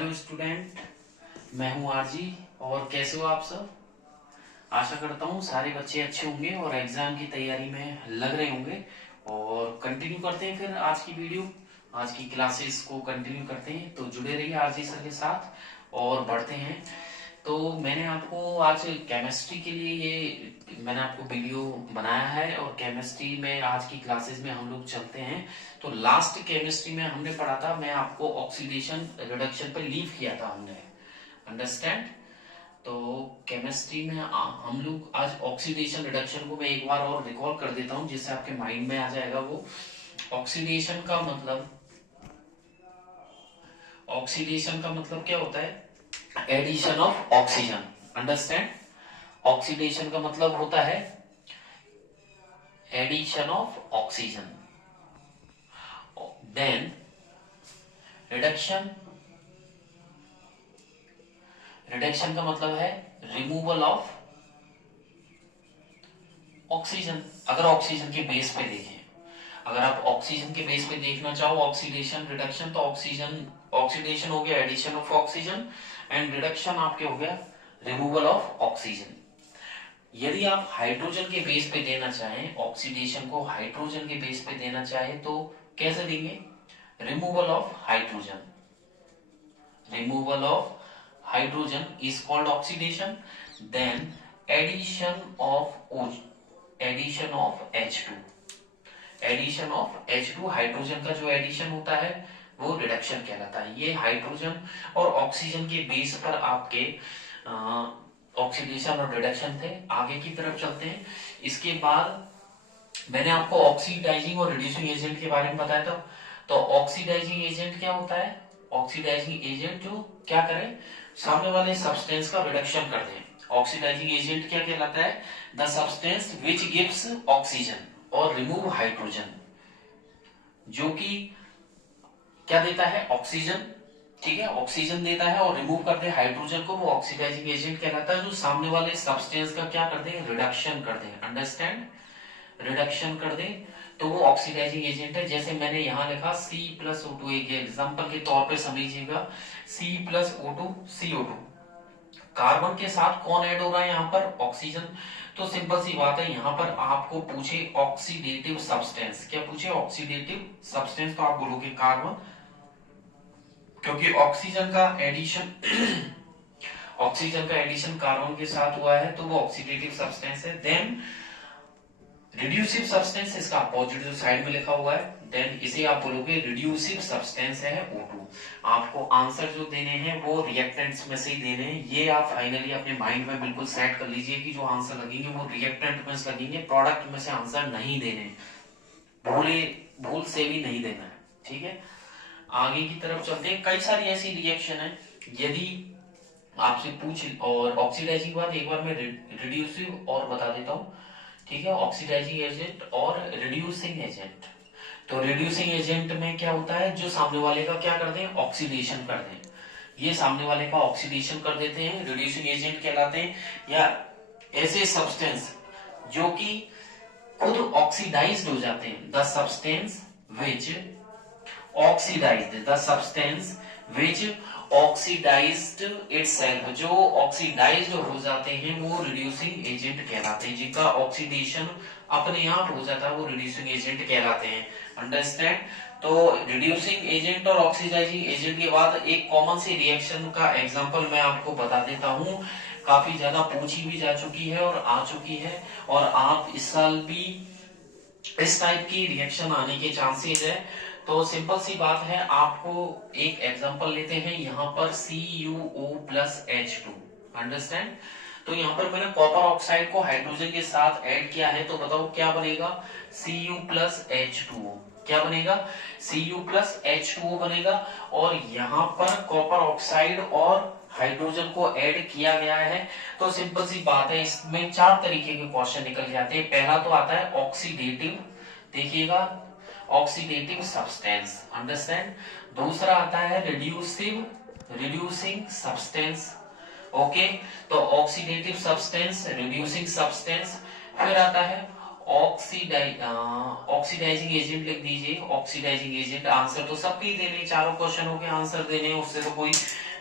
Hello student, मैं हूं RG. और कैसे हो आप सब? आशा करता हूं सारे बच्चे अच्छे होंगे और एग्जाम की तैयारी में लग रहे होंगे। और कंटिन्यू करते हैं फिर आज की वीडियो, आज की क्लासेस को कंटिन्यू करते हैं। तो जुड़े रहिए आरजी सर के साथ और बढ़ते हैं। तो मैंने आपको आज केमिस्ट्री के लिए ये मैंने आपको वीडियो बनाया है और केमिस्ट्री में आज की क्लासेस में हम लोग चलते हैं। तो लास्ट केमिस्ट्री में हमने पढ़ा था, मैं आपको ऑक्सीडेशन रिडक्शन पे लीव किया था हमने, अंडरस्टैंड। तो केमिस्ट्री में हम लोग आज ऑक्सीडेशन रिडक्शन को मैं एक बार और रिकॉल कर देता हूं जिससे आपके माइंड में आ जाएगा वो। ऑक्सीडेशन का मतलब ऑक्सीडेशन का मतलब क्या होता है? Addition of oxygen, understand. Oxidation का मतलब होता है addition of oxygen. Then reduction, reduction का मतलब है रिमूवल ऑफ ऑक्सीजन। अगर ऑक्सीजन के बेस पे देखें, अगर आप ऑक्सीजन के बेस पे देखना चाहो ऑक्सीडेशन रिडक्शन, तो ऑक्सीडेशन हो गया addition of oxygen and reduction आपके हो गया रिमूवल ऑफ ऑक्सीजन। यदि आप हाइड्रोजन के बेस पे देना चाहें, ऑक्सीडेशन को हाइड्रोजन के बेस पे देना चाहें तो कैसे देंगे? Removal of hydrogen, removal of hydrogen is called oxidation. Then addition of H2, addition of H2, hydrogen का जो एडिशन होता है वो रिडक्शन कहलाता है। ये हाइड्रोजन और ऑक्सीजन के बेस पर आपके ऑक्सीडेशन और रिडक्शन थे। आगे की तरफ चलते हैं। इसके बाद मैंने आपको ऑक्सीडाइजिंग और रिड्यूसिंग एजेंट के बारे में बताया था। तो ऑक्सीडाइजिंग एजेंट क्या होता है? ऑक्सीडाइजिंग एजेंट जो क्या करे, सामने वाले सब्सटेंस का रिडक्शन कर दे। ऑक्सीडाइजिंग एजेंट क्या कहलाता है? The substance which gives oxygen और रिमूव हाइड्रोजन, जो कि क्या देता है? ऑक्सीजन, ठीक है, ऑक्सीजन देता है और रिमूव कर दे हाइड्रोजन को, वो ऑक्सीडाइजिंग एजेंट कहलाता है। जो सामने वाले सब्सटेंस का क्या कर दे? रिडक्शन कर दे, अंडरस्टैंड, रिडक्शन कर दे, तो वो ऑक्सीडाइजिंग एजेंट है। जैसे मैंने यहां लिखा C+O2, एक एग्जांपल के तौर पे समझिएगा, C+O2 CO2, कार्बन के साथ कौन ऐड हो रहा है यहाँ पर? ऑक्सीजन। तो सिंपल सी बात है, यहाँ पर आपको पूछे ऑक्सीडेटिव सब्सटेंस, क्या पूछे? ऑक्सीडेटिव सब्सटेंस, तो आप बोलोगे कार्बन, क्योंकि ऑक्सीजन का एडिशन ऑक्सीजन का एडिशन कार्बन के साथ हुआ है तो वो ऑक्सीडेटिव सब्सटेंस है। देन रिड्यूसिव सब्सटेंस, इसका अपोजिट जो साइड में लिखा हुआ है, देन इसे आप बोलोगे रिड्यूसिव सब्सटेंस है O2। आपको आंसर जो देने हैं वो रिएक्टेंट्स में से ही देने हैं। ये आप फाइनली अपने माइंड में बिल्कुल सेट कर लीजिए कि जो आंसर लगेंगे वो रिएक्टेंट में से लगेंगे, प्रोडक्ट में से आंसर नहीं देने, भूल से भी नहीं देना है, ठीक है। आगे की तरफ चलते हैं। कई सारी ऐसी रिएक्शन है, यदि आपसे पूछ, और ऑक्सीडाइजिंग के बाद एक बार मैं रिड्यूसिव और बता देता हूँ, ठीक है, ऑक्सीडाइजिंग एजेंट और रिड्यूसिंग एजेंट। तो रिड्यूसिंग एजेंट में क्या होता है? जो सामने वाले का क्या कर दें? ऑक्सीडेशन कर दें, ये सामने वाले का ऑक्सीडेशन कर देते हैं, रिड्यूसिंग एजेंट कहलाते हैं। या ऐसे सब्सटेंस जो कि खुद ऑक्सीडाइज्ड हो जाते हैं, the substance which oxidised, the substance which oxidised itself, जो ऑक्सीडाइज्ड हो जाते हैं वो रिड्यूसिंग एजेंट कहलाते हैं। जिनका ऑक्सीडेशन अपने आप हो जाता है वो रिड्यूसिंग एजेंट कहलाते हैं, अंडरस्टैंड। तो रिड्यूसिंग एजेंट और ऑक्सीडाइजिंग एजेंट के बाद एक कॉमन सी रिएक्शन का एग्जांपल मैं आपको बता देता हूं, काफी ज्यादा पूछी भी जा चुकी है और आ चुकी है, और आप इस साल भी इस टाइप की रिएक्शन आने के चांसेस है। तो सिंपल सी बात है, आपको एक एग्जांपल लेते हैं, यहाँ पर CuO+H2, अंडरस्टैंड। तो यहाँ पर मैंने कॉपर ऑक्साइड को हाइड्रोजन के साथ ऐड किया है, तो बताओ क्या बनेगा? Cu+H2O, क्या बनेगा? Cu+H2O बनेगा। और यहाँ पर कॉपर ऑक्साइड और हाइड्रोजन को ऐड किया गया है। तो सिंपल सी बात है, इसमें 4 तरीके के क्वेश्चन निकल जाते हैं। पहला तो आता है ऑक्सीडेटिव, देखिएगा, ऑक्सीडेटिव सब्सटेंस, अंडरस्टैंड। दूसरा आता है रिड्यूसिंग सब्सटेंस, ओके। तो ऑक्सीडेटिव सब्सटेंस, रिड्यूसिंग सब्सटेंस। फिर आता है ऑक्सीडाइजिंग एजेंट लिख दीजिए। ऑक्सीडाइजिंग एजेंट, आंसर तो सबके ही देने, चारों क्वेश्चनों के आंसर देने हैं, उससे तो कोई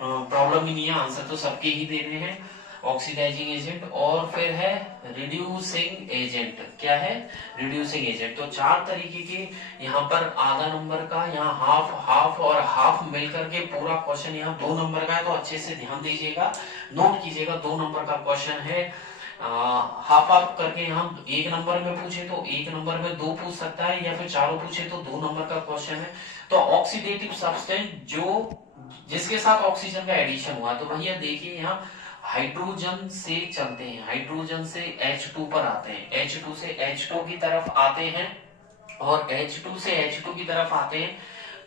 प्रॉब्लम ही नहीं है, आंसर तो सबके ही देने हैं। ऑक्सीडाइजिंग एजेंट, और फिर है रिड्यूसिंग एजेंट। क्या है? Reducing agent. तो चार तरीके के, यहाँ पर आधा नंबर का, यहाँ हाफ, हाफ और हाफ मिलकर के पूरा क्वेश्चन यहाँ 2 नंबर का है, तो अच्छे से ध्यान दीजिएगा, नोट कीजिएगा। 2 नंबर का क्वेश्चन है। हाफ हाफ करके हम 1 नंबर में पूछे तो 1 नंबर में 2 पूछ सकता है, या फिर चारों पूछे तो 2 नंबर का क्वेश्चन है। तो ऑक्सीडेटिव सब्सटेंस जो जिसके साथ ऑक्सीजन का एडिशन हुआ, तो भैया देखिए यहाँ हाइड्रोजन से चलते हैं, हाइड्रोजन से H2 पर आते हैं, H2 से H2 की तरफ आते हैं, और H2 से H2 की तरफ आते हैं,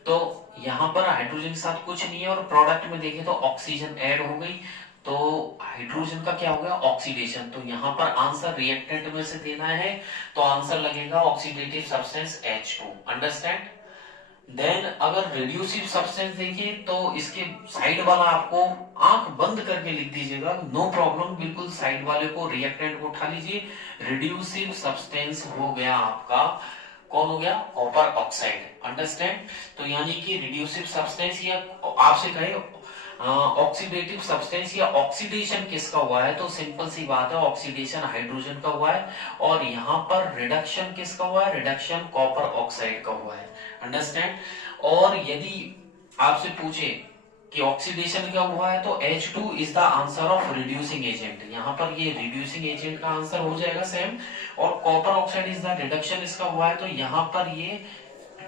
तो यहाँ पर हाइड्रोजन के साथ कुछ नहीं है, और प्रोडक्ट में देखें तो ऑक्सीजन ऐड हो गई, तो हाइड्रोजन का क्या हो गया? ऑक्सीडेशन। तो यहाँ पर आंसर रिएक्टेंट में से देना है, तो आंसर लगेगा oxidative substance H2। Understand? Then अगर रिड्यूसिव सब्सटेंस देखिए, तो इसके साइड वाला आपको आंख बंद करके लिख दीजिएगा, नो प्रॉब्लम, बिल्कुल साइड वाले को, रिएक्टेंट को उठा लीजिए। रिड्यूसिव सब्सटेंस हो गया आपका, कौन हो गया? Copper oxide. अंडरस्टैंड? तो यानी कि रिड्यूसिव सब्सटेंस, या आपसे कहे ऑक्सीडेटिव सब्सटेंस या ऑक्सीडेशन किसका हुआ है, तो सिंपल सी बात है, ऑक्सीडेशन हाइड्रोजन का हुआ है, और यहाँ पर रिडक्शन किसका हुआ है? रिडक्शन कॉपर ऑक्साइड का हुआ है। अंडरस्टैंड? और यदि आपसे पूछे कि ऑक्सीडेशन क्या हुआ है, तो H2 is the answer of reducing agent. यहाँ पर ये रिड्यूसिंग एजेंट का आंसर हो जाएगा सेम, और copper oxide is the reduction इसका हुआ है, तो यहाँ पर ये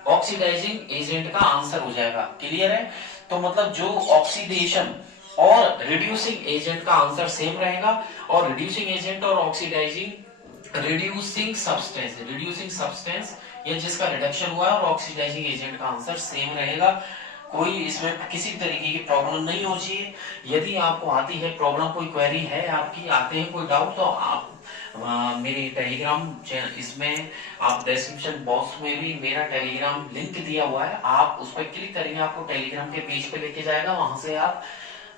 ऑक्सीडाइजिंग एजेंट का आंसर हो जाएगा। क्लियर है? तो मतलब जो ऑक्सीडेशन और रिड्यूसिंग एजेंट का आंसर सेम रहेगा, और रिड्यूसिंग एजेंट और ऑक्सीडाइजिंग, रिड्यूसिंग सब्सटेंस या जिसका रिडक्शन हुआ है, और ऑक्सीडाइजिंग एजेंट का आंसर सेम रहेगा। कोई इसमें किसी तरीके की प्रॉब्लम नहीं हो चाहिए। यदि आपको आती है प्रॉब्लम, कोई क्वेरी है आपकी, आते हैं कोई डाउट, तो आप मेरे टेलीग्राम चैनल, इसमें आप डिस्क्रिप्शन बॉक्स में भी मेरा टेलीग्राम लिंक दिया हुआ है, आप उस पर क्लिक करेंगे, आपको टेलीग्राम के पेज पे लेके जाएगा, वहां से आप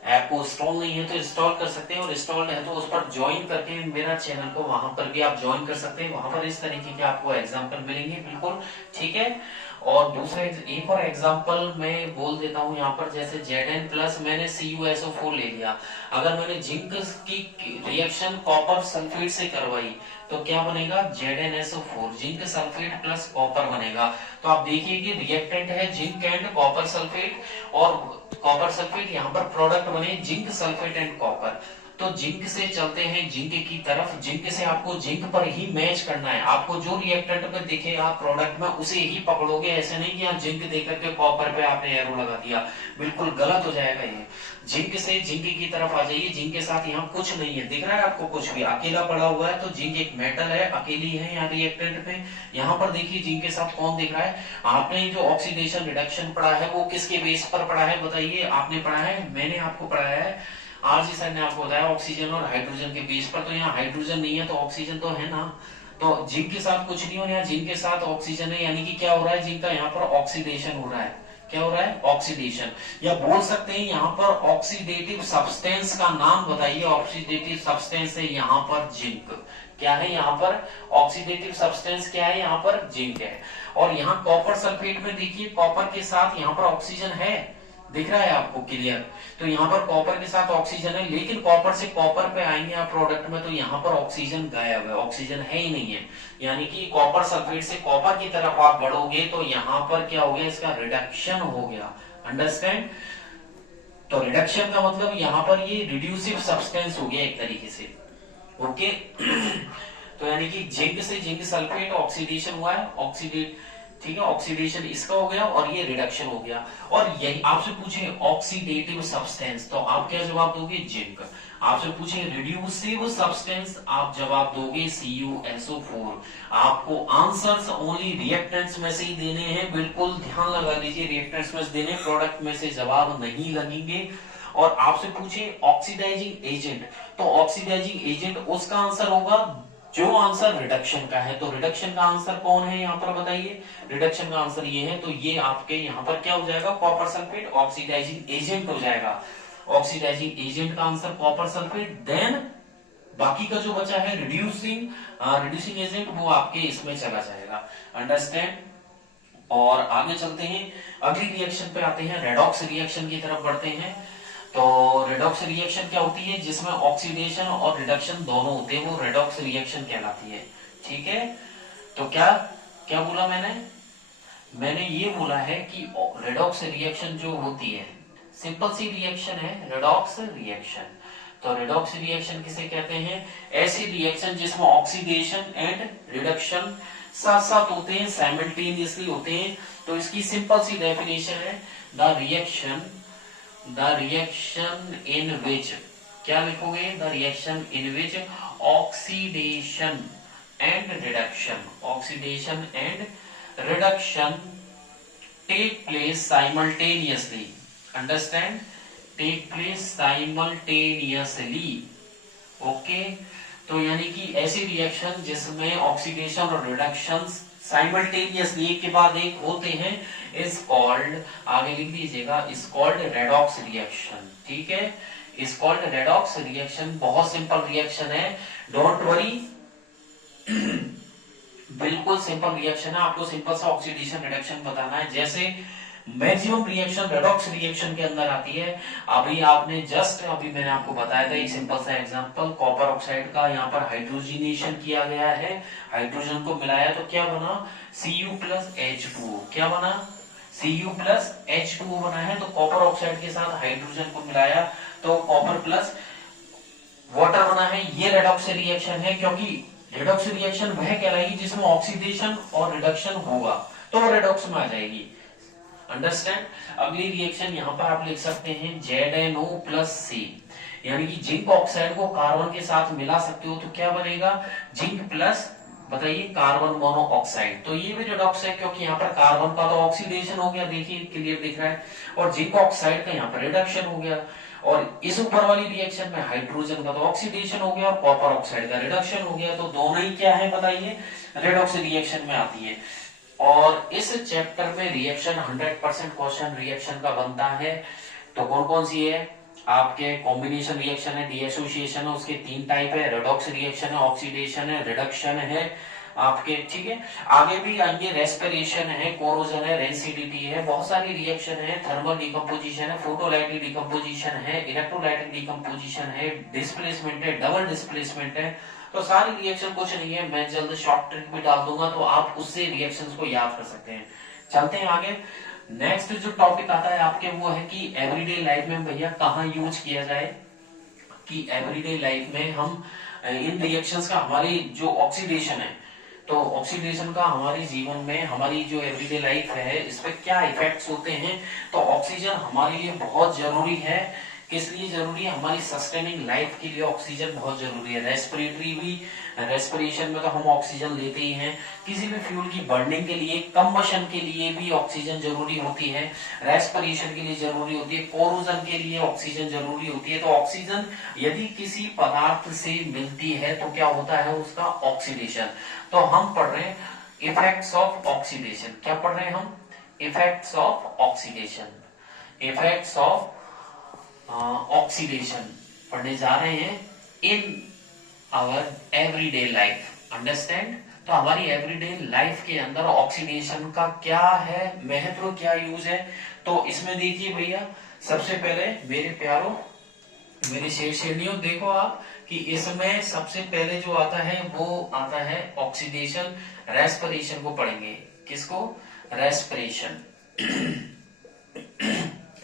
ऐप को इंस्टॉल नहीं है तो इंस्टॉल कर सकते हैं, और इंस्टॉल्ड है तो उस पर ज्वाइन करके मेरा चैनल को वहां पर भी आप ज्वाइन कर सकते हैं। वहां पर इस तरीके के आपको एग्जाम्पल मिलेंगे, बिल्कुल ठीक है। और दूसरा एक और एग्जांपल मैं बोल देता हूं यहाँ पर, जैसे Zn प्लस मैंने CuSO4 ले लिया, अगर मैंने जिंक की रिएक्शन कॉपर सल्फेट से करवाई, तो क्या बनेगा? ZnSO4, zinc sulphate plus copper बनेगा। तो आप देखिए कि रिएक्टेंट है जिंक एंड कॉपर सल्फेट, और कॉपर सल्फेट, यहाँ पर प्रोडक्ट बने जिंक सल्फेट एंड कॉपर। तो जिंक से चलते हैं जिंक की तरफ, जिंक से आपको जिंक पर ही मैच करना है, आपको जो रिएक्टेंट में दिखे आप प्रोडक्ट में उसे ही पकड़ोगे, ऐसे नहीं कि आप जिंक देकर के कॉपर पे आपने एरो लगा दिया, बिल्कुल गलत हो जाएगा ये। जिंक से जिंक की तरफ आ जाइए, जिंक के साथ यहाँ कुछ नहीं है, दिख रहा है आपको कुछ भी अकेला पड़ा हुआ है, तो जिंक एक मेटल है, अकेली है यहाँ रिएक्टेंट पे। यहाँ पर देखिए जिंक के साथ कौन दिख रहा है, आपने जो ऑक्सीडेशन रिडक्शन पढ़ा है वो किसके बेस पर पढ़ा है बताइए? आपने पढ़ा है, मैंने आपको पढ़ाया है, आरजी सर ने आपको बताया ऑक्सीजन और हाइड्रोजन के बेस पर। तो यहाँ हाइड्रोजन नहीं है तो ऑक्सीजन तो है ना, तो जिंक के साथ कुछ नहीं हो रहा है, जिंक के साथ ऑक्सीजन है, यानी कि क्या हो रहा है? जिंक का यहाँ पर ऑक्सीडेशन हो रहा है। क्या हो रहा है? ऑक्सीडेशन, या बोल सकते हैं यहाँ पर ऑक्सीडेटिव सब्सटेंस का नाम बताइए। ऑक्सीडेटिव सब्सटेंस है यहाँ पर जिंक। क्या है यहाँ पर? ऑक्सीडेटिव सब्सटेंस क्या है यहाँ पर? जिंक है। और यहाँ कॉपर सल्फेट में देखिए, कॉपर के साथ यहाँ पर ऑक्सीजन है, दिख रहा है आपको क्लियर? तो यहाँ पर कॉपर के साथ ऑक्सीजन है, लेकिन कॉपर से कॉपर पे आएंगे आप प्रोडक्ट में, तो यहाँ पर ऑक्सीजन गायब है, ऑक्सीजन है ही नहीं है। यानी कि कॉपर सल्फेट से कॉपर की तरफ आप बढ़ोगे तो यहाँ पर क्या हो गया? इसका रिडक्शन हो गया। अंडरस्टैंड? तो रिडक्शन का मतलब यहाँ पर ये रिड्यूसिव सब्सटेंस हो गया एक तरीके से। ओके तो यानी कि जिंक से जिंक सल्फेट ऑक्सीडेशन हुआ है, ऑक्सीडेट, ठीक है, ऑक्सीडेशन इसका हो गया, और ये रिडक्शन हो गया। और यही आपसे पूछे ऑक्सीडेटिव सब्सटेंस, तो आप क्या जवाब दोगे? जिंक। आपसे पूछे रिड्यूसिव सब्सटेंस, आप जवाब दोगे CuSO4। आपको आंसर्स ओनली रिएक्टेंट्स में से ही देने हैं, बिल्कुल ध्यान लगा लीजिए, रिएक्टेंट्स में से देने, प्रोडक्ट में से जवाब नहीं लगेंगे। और आपसे पूछे ऑक्सीडाइजिंग एजेंट, तो ऑक्सीडाइजिंग एजेंट उसका आंसर होगा जो आंसर रिडक्शन का है। तो रिडक्शन का आंसर कौन है यहाँ पर बताइए? रिडक्शन का आंसर ये है, तो ये आपके यहाँ पर क्या हो जाएगा? कॉपर सल्फेट ऑक्सीडाइजिंग एजेंट हो जाएगा। ऑक्सीडाइजिंग एजेंट का आंसर कॉपर सल्फेट। देन बाकी का जो बचा है रिड्यूसिंग एजेंट, वो आपके इसमें चला जाएगा। अंडरस्टैंड। और आगे चलते हैं, अगली रिएक्शन पे आते हैं, रेडॉक्स रिएक्शन की तरफ बढ़ते हैं। तो रेडॉक्स रिएक्शन क्या होती है, जिसमें ऑक्सीडेशन और रिडक्शन दोनों होते हैं, वो रेडॉक्स रिएक्शन कहलाती है। ठीक है, तो क्या क्या बोला मैंने ये बोला है कि रेडॉक्स रिएक्शन जो होती है, सिंपल सी रिएक्शन है रेडॉक्स रिएक्शन। तो रेडॉक्स रिएक्शन किसे कहते हैं, ऐसी रिएक्शन जिसमें ऑक्सीडेशन एंड रिडक्शन साथ साथ होते हैं, साइमल्टेनियसली होते हैं। तो इसकी सिंपल सी डेफिनेशन है, द रिएक्शन इन विच, क्या लिखोगे, the reaction in which oxidation and reduction take place simultaneously, understand, take place simultaneously, okay. तो यानी कि ऐसी रिएक्शन जिसमें ऑक्सीडेशन और रिडक्शन साइमल्टेनियसली एक के बाद एक होते हैं, इज कॉल्ड, आगे लिख दीजिएगा, इज कॉल्ड रेडॉक्स रिएक्शन। ठीक है, इज कॉल्ड रेडॉक्स रिएक्शन। बहुत सिंपल रिएक्शन है, डोंट वरी, बिल्कुल सिंपल रिएक्शन है। आपको सिंपल सा ऑक्सीडेशन रिडक्शन बताना है। जैसे मैक्सिमम रिएक्शन रेडॉक्स रिएक्शन के अंदर आती है, अभी मैंने आपको बताया था एक सिंपल सा एग्जांपल, कॉपर ऑक्साइड का यहाँ पर हाइड्रोजनेशन किया गया है, हाइड्रोजन को मिलाया तो क्या बना, Cu प्लस H2O। क्या बना, Cu प्लस H2O बना है। तो कॉपर ऑक्साइड के साथ हाइड्रोजन को मिलाया तो कॉपर प्लस वाटर बना है। ये रेडॉक्स रिएक्शन है, क्योंकि रेडॉक्स रिएक्शन वह कहलाएगी जिसमें ऑक्सीडेशन और रिडक्शन होगा, तो वो रेडॉक्स में आ जाएगी। अंडरस्टैंड। अगली रिएक्शन यहाँ पर आप लिख सकते हैं ZnO प्लस C, यानी कि जिंक ऑक्साइड को कार्बन के साथ मिला सकते हो तो क्या बनेगा, जिंक प्लस, बताइए, कार्बन मोनोऑक्साइड। तो ये भी रेडॉक्स है, क्योंकि यहाँ पर कार्बन का तो ऑक्सीडेशन हो गया, देखिए क्लियर दिख रहा है, और जिंक ऑक्साइड का यहाँ पर रिडक्शन हो गया। और इस ऊपर वाली रिएक्शन में हाइड्रोजन का तो ऑक्सीडेशन हो गया और कॉपर ऑक्साइड का रिडक्शन हो गया। तो दोनों ही क्या है बताइए, रेडॉक्स रिएक्शन में आती है। और इस चैप्टर में रिएक्शन 100% क्वेश्चन रिएक्शन का बनता है। तो कौन कौन सी है, आपके कॉम्बिनेशन रिएक्शन है, डीएसोसिएशन है, उसके 3 टाइप है, रेडॉक्स रिएक्शन है, ऑक्सीडेशन है, रिडक्शन है आपके। ठीक है, आगे भी आएंगे, रेस्पिरेशन है, कोरोजन है, रेंसिडिटी है, बहुत सारी रिएक्शन है, थर्मल डिकम्पोजिशन है, फोटोलाइटिक डिकम्पोजिशन है, इलेक्ट्रोलाइटिक डिकम्पोजिशन है, डिस्प्लेसमेंट है, डबल डिस्प्लेसमेंट है। तो सारी रिएक्शन कुछ नहीं है, मैं जल्द शॉर्ट ट्रिक भी डाल दूंगा, तो आप उससे रिएक्शंस को याद कर सकते हैं। चलते हैं आगे। नेक्स्ट जो टॉपिक आता है आपके, वो है कि एवरीडे लाइफ में भैया कहाँ यूज किया जाए, कि एवरीडे लाइफ में हम इन रिएक्शंस का, हमारी जो ऑक्सीडेशन है, तो ऑक्सीडेशन का हमारे जीवन में, हमारी जो एवरीडे लाइफ है, इस पे क्या इफेक्ट्स होते हैं। तो ऑक्सीजन हमारे लिए बहुत जरूरी है। किस लिए जरूरी है, हमारी सस्टेनिंग लाइफ के लिए ऑक्सीजन बहुत जरूरी है। रेस्पिरेशन में तो हम ऑक्सीजन लेते ही हैं, किसी भी फ्यूल की बर्निंग के लिए, कंबशन के लिए भी ऑक्सीजन जरूरी होती है, रेस्पिरेशन के लिए जरूरी होती है, कोरोजन के लिए ऑक्सीजन जरूरी होती है। तो ऑक्सीजन यदि किसी पदार्थ से मिलती है तो क्या होता है, उसका ऑक्सीडेशन। तो हम पढ़ रहे हैं इफेक्ट्स ऑफ ऑक्सीडेशन। क्या पढ़ रहे हैं हम, effects of oxidation, effects of oxidation पढ़ने जा रहे हैं in our everyday life. Understand. तो हमारी एवरीडे लाइफ के अंदर ऑक्सीडेशन का क्या है महत्व, क्या यूज है। तो इसमें देखिए भैया, सबसे पहले मेरे प्यारों, मेरे शेरनियों, देखो आप कि इसमें सबसे पहले जो आता है वो आता है ऑक्सीडेशन। रेस्पिरेशन को पढ़ेंगे, किसको, रेस्पिरेशन।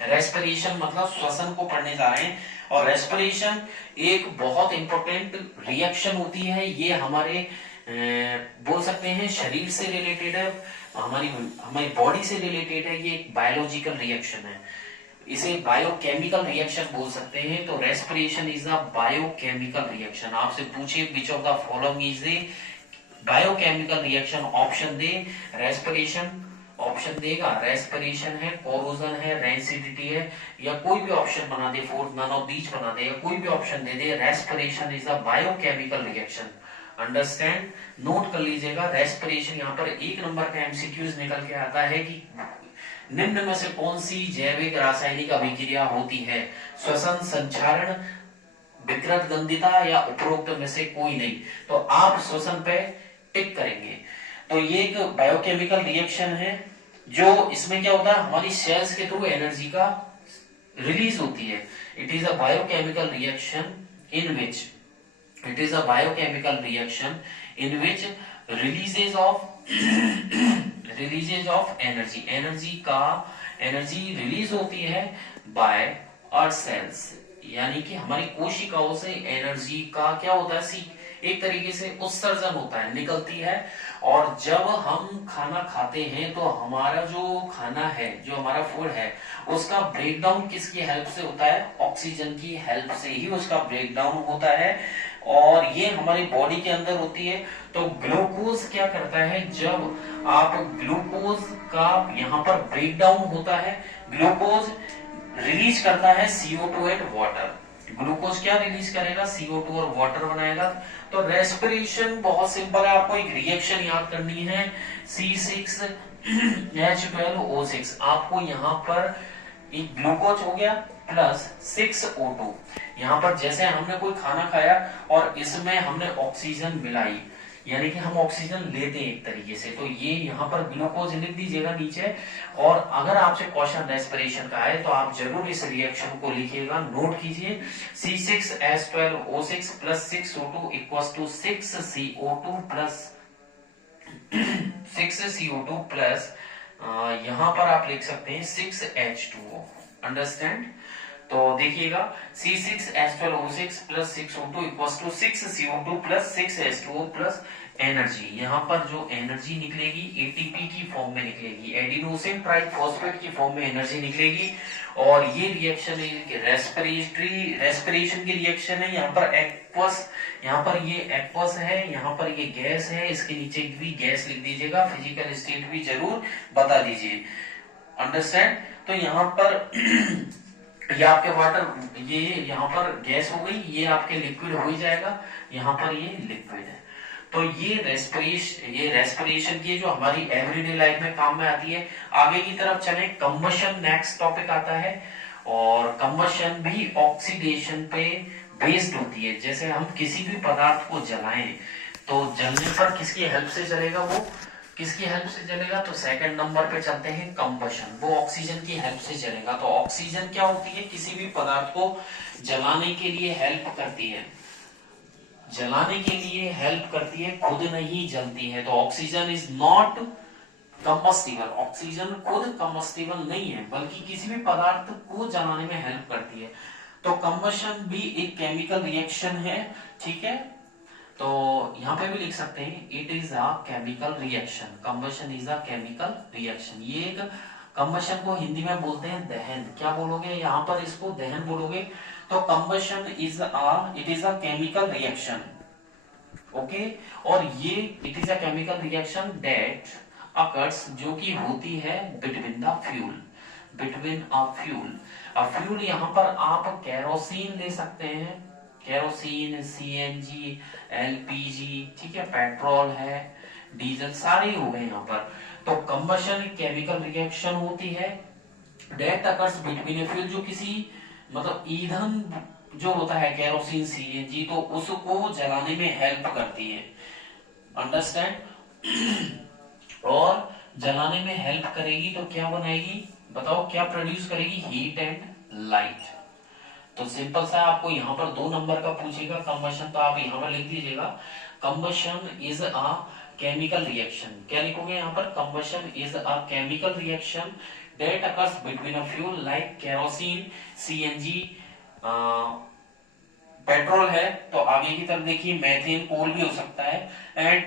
रेस्पिरेशन मतलब श्वसन को पढ़ने जा रहे हैं। और रेस्पिरेशन एक बहुत इंपॉर्टेंट रिएक्शन होती है। ये हमारे बोल सकते हैं शरीर से रिलेटेड है, हमारी बॉडी से रिलेटेड है। ये एक बायोलॉजिकल रिएक्शन है, इसे बायोकेमिकल रिएक्शन बोल सकते हैं। तो respiration is a biochemical reaction. आपसे पूछिए which of the following is a biochemical reaction, option they, respiration option देगा, रेस्पिरेशन है, कोरोजन है, रेंसिडिटी है, या कोई भी ऑप्शन बना दे, फोर्थ नन ऑफ दीज बना दे, या कोई भी option they they. Respiration is a biochemical reaction. Understand, note कर लीजिएगा। रेस्पिरेशन यहाँ पर 1 नंबर का एमसीक्यूज निकल के आता है कि निम्न में से कौन सी जैविक रासायनिक अभिक्रिया होती है, श्वसन, संचारण, विकृत गंधिता या उपरोक्त में से कोई नहीं, तो आप श्वसन पे टिक करेंगे। तो ये एक बायोकेमिकल रिएक्शन है, जो इसमें क्या होता है, हमारी सेल्स के थ्रू एनर्जी का रिलीज होती है। It is a biochemical reaction in which releases of energy release होती है बाय आवर सेल्स, यानी कि हमारी कोशिकाओं से एनर्जी का क्या होता है, एक तरीके से उत्सर्जन होता है, निकलती है। और जब हम खाना खाते हैं तो हमारा जो खाना है, जो हमारा फूड है, उसका ब्रेकडाउन किसकी हेल्प से होता है, ऑक्सीजन की हेल्प से ही उसका ब्रेकडाउन होता है, और ये हमारी बॉडी के अंदर होती है। तो ग्लूकोज क्या करता है, जब आप ग्लूकोज का यहाँ पर ब्रेकडाउन होता है, ग्लूकोज रिलीज करता है CO2 एंड वाटर। ग्लूकोज क्या रिलीज करेगा, CO2 और वाटर बनाएगा। तो रेस्पिरेशन बहुत सिंपल है, आपको एक रिएक्शन याद करनी है, C6H12O6। आपको यहाँ पर एक ग्लूकोज हो गया प्लस 6O2। यहाँ पर जैसे हमने कोई खाना खाया और इसमें हमने ऑक्सीजन मिलाई, यानी कि हम ऑक्सीजन लेते हैं एक तरीके से, तो ये यहाँ पर ग्लूकोज लिख दीजिएगा नीचे। और अगर आपसे क्वेश्चन रेस्पिरेशन का है तो आप जरूर इस रिएक्शन को लिखिएगा, नोट कीजिए। C6H12O6 plus 6O2 equals to 6CO2 plus यहाँ पर आप लिख सकते हैं 6H2O। अंडरस्टैंड? तो देखिएगा C6H12O6 plus 6O2 equals to 6CO2 plus 6H2O plus energy. यहाँ पर जो एनर्जी निकलेगी एटीपी की फॉर्म में निकलेगी, एडिनोसिन ट्राइफॉस्फेट की फॉर्म में एनर्जी निकलेगी। और ये रिएक्शन रेस्पिरेशन की रिएक्शन है। यहाँ पर एक्वस, यहाँ पर ये एक्वस है, यहाँ पर ये गैस है, इसके नीचे भी गैस लिख दीजिएगा, फिजिकल स्टेट भी जरूर बता दीजिए। अंडरस्टैंड? तो यहाँ पर ये आपके वाटर, ये यहाँ पर गैस हो गई, ये आपके लिक्विड हो ही जाएगा, यहाँ पर ये लिक्विड है। तो ये रेस्पिरेशन की जो हमारी एवरीडे लाइफ में काम में आती है। आगे की तरफ चले, कंबशन नेक्स्ट टॉपिक आता है, और कंबशन भी ऑक्सीडेशन पे बेस्ड होती है। जैसे हम किसी भी पदार्थ को जलाएं तो जलने पर किसकी हेल्प से जलेगा, वो किसकी हेल्प से जलेगा, तो सेकंड नंबर पे चलते हैं कंबशन, वो ऑक्सीजन की हेल्प से जलेगा। तो ऑक्सीजन क्या होती है, किसी भी पदार्थ को जलाने के लिए हेल्प करती है, जलाने के लिए हेल्प करती है, खुद नहीं जलती है। तो oxygen is not combustible, oxygen खुद कंबस्टिबल नहीं है, बल्कि किसी भी पदार्थ को जलाने में हेल्प करती है। तो कंबशन भी एक केमिकल रिएक्शन है, ठीक है। तो यहाँ पे भी लिख सकते हैं it is a chemical reaction, combustion is a chemical reaction. ये एक कंबशन को हिंदी में बोलते हैं दहन, क्या बोलोगे, यहाँ पर इसको दहन बोलोगे। तो combustion is it is a chemical reaction, okay. और ये it is a chemical reaction that occurs, जो कि होती है between the fuel, between a fuel. यहाँ पर आप केरोसिन ले सकते हैं, केरोसिन, CNG, LPG, ठीक है, पेट्रोल है, डीजल, सारे हो गए यहाँ पर। तो कंबशन केमिकल रिएक्शन होती है that occurs between a fuel, जो किसी मतलब ईंधन जो होता है केरोसिन, CNG, तो उसको जलाने में हेल्प करती है। अंडरस्टैंड? और जलाने में हेल्प करेगी तो क्या बनाएगी, बताओ क्या प्रोड्यूस करेगी, हीट एंड लाइट। तो सिंपल सा आपको यहाँ पर 2 नंबर का पूछेगा कंबशन, तो आप यहाँ पर लिख लीजिएगा combustion is a chemical reaction. क्या लिखोगे यहाँ पर, combustion is a chemical reaction that occurs between a fuel like kerosene, CNG, petrol है तो आगे की तरफ देखिए मैथेन, कोल भी हो सकता है, and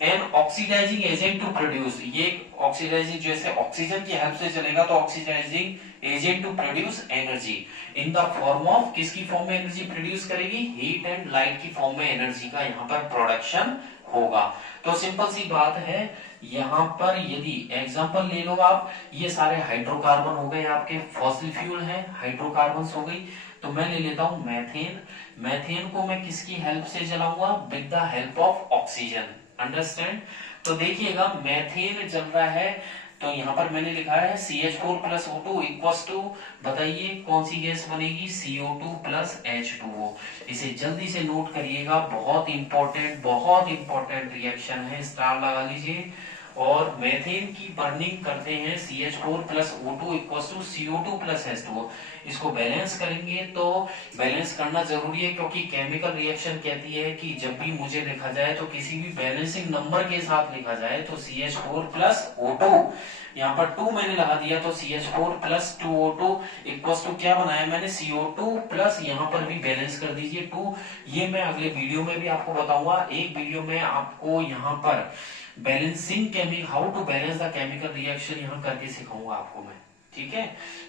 an oxidising agent to produce, ये ऑक्सीडाइजिंग, जैसे ऑक्सीजन की हेल्प से चलेगा तो oxidising agent to produce energy in the form of, किसकी फॉर्म में एनर्जी प्रोड्यूस करेगी, हीट एंड लाइट की फॉर्म में एनर्जी का यहाँ पर प्रोडक्शन होगा। तो सिंपल सी बात है, यहाँ पर यदि एग्जांपल ले लो आप, ये सारे हाइड्रोकार्बन हो गए आपके, फॉसिल फ्यूल है, हाइड्रोकार्बन हो गई। तो मैं ले लेता हूं मैथेन, मैथेन को मैं किसकी हेल्प से जलाऊंगा, with the help of oxygen. Understand? तो देखिएगा मैथेन जल रहा है तो यहाँ पर मैंने लिखा है CH4 plus O2 equals to, बताइए कौन सी गैस बनेगी, CO2 प्लस H2O। इसे जल्दी से नोट करिएगा, बहुत इंपॉर्टेंट रिएक्शन है, स्टार लगा लीजिए। और मेथेन की बर्निंग करते हैं CH4 plus O2 equals to CO2 plus H2O। इसको बैलेंस करेंगे, तो बैलेंस करना जरूरी है क्योंकि केमिकल रिएक्शन कहती है कि जब भी मुझे लिखा जाए तो किसी भी बैलेंसिंग नंबर के साथ लिखा जाए तो CH4 प्लस O2, यहाँ पर 2 मैंने लगा दिया तो CH4 plus 2O2 equals to क्या बनाया मैंने, CO2 प्लस, यहाँ पर भी बैलेंस कर दीजिए 2। ये मैं अगले वीडियो में भी आपको बताऊंगा, एक वीडियो में आपको यहाँ पर balancing chemical, how to balance the chemical reaction यहाँ करके सिखाऊंगा आपको मैं, ठीक है।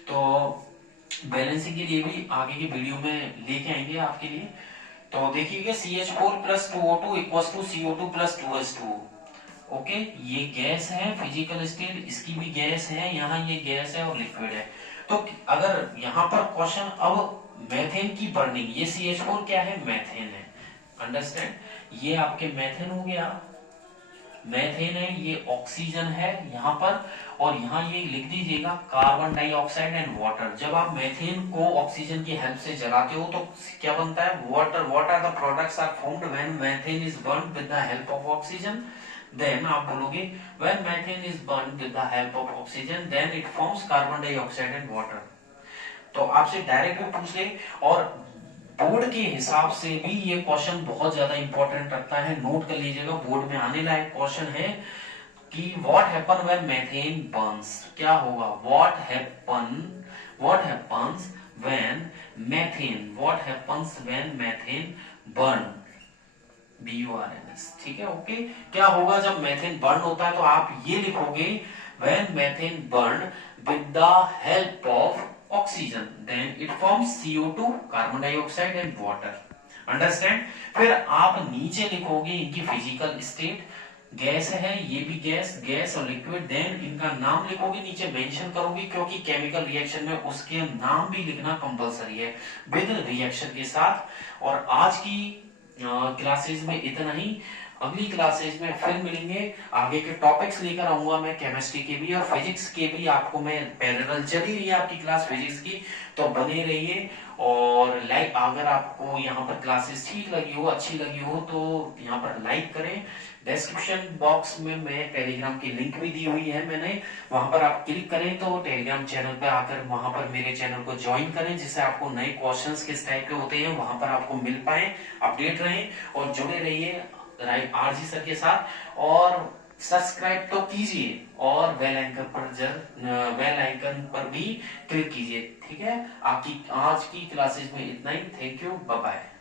तो बैलेंसिंग के लिए भी आगे की वीडियो में लेके आएंगे आपके लिए। तो देखिएगा CH4 plus 2O2 equals to CO2 plus 2H2O। Okay, ये गैस है, फिजिकल स्टेट इसकी भी गैस है, यहाँ ये गैस है और लिक्विड है। तो अगर यहाँ पर क्वेश्चन, अब मेथेन की बर्निंग, ये CH4 क्या है, मेथेन है, अंडरस्टैंड, ये आपके मेथेन हो गया, मेथेन है, ये ऑक्सीजन है यहाँ पर, और यहाँ ये लिख दीजिएगा कार्बन डाइऑक्साइड एंड वाटर। जब आप मेथेन को ऑक्सीजन की हेल्प से जलाते हो तो क्या बनता है, water. What are the products are formed when methane is burned with the help of oxygen, then आप बोलोगे when methane is burned with the help of oxygen then it forms carbon dioxide and water. तो आपसे direct भी पूछ ले, और board के हिसाब से भी ये क्वेश्चन बहुत ज्यादा इंपॉर्टेंट रखता है, नोट कर लीजिएगा, बोर्ड में आने लायक क्वेश्चन है कि what happen when methane Burns, क्या होगा, what happens when methane burn, BURNS, ठीक है, ओके। क्या होगा जब मेथेन बर्न होता है, तो आप ये लिखोगे when methane burn with the help of oxygen then it forms CO2 carbon dioxide and water, understand. फिर आप नीचे लिखोगे इनकी फिजिकल स्टेट, गैस है, ये भी गैस और लिक्विड, देन इनका नाम लिखोगे, नीचे मेंशन करोगे क्योंकि केमिकल रिएक्शन में उसके नाम भी लिखना कंपलसरी है विद रिएक्शन के साथ। और आज की क्लासेस में इतना ही, अगली क्लासेस में फिर मिलेंगे, आगे के टॉपिक्स लेकर आऊंगा मैं, केमिस्ट्री के भी और फिजिक्स के भी, आपको मैं पैरेलल चल ही रही है आपकी क्लास फिजिक्स की, तो बने रहिए। और लाइक, अगर आपको यहाँ पर क्लासेस ठीक लगी हो, अच्छी लगी हो, तो यहाँ पर लाइक करें। डिस्क्रिप्शन बॉक्स में मैं टेलीग्राम की लिंक भी दी हुई है मैंने, वहां पर आप क्लिक करें तो टेलीग्राम चैनल पे आकर वहां पर मेरे चैनल को ज्वाइन करें, जिससे आपको नए क्वेश्चंस किस टाइप के होते हैं वहां पर आपको मिल पाए, अपडेट रहें और जुड़े रहिए RG सर के साथ। और सब्सक्राइब तो कीजिए और बेल आइकन पर भी क्लिक कीजिए, ठीक है। आपकी आज की क्लासेस में इतना ही, थैंक यू, बाय बाय।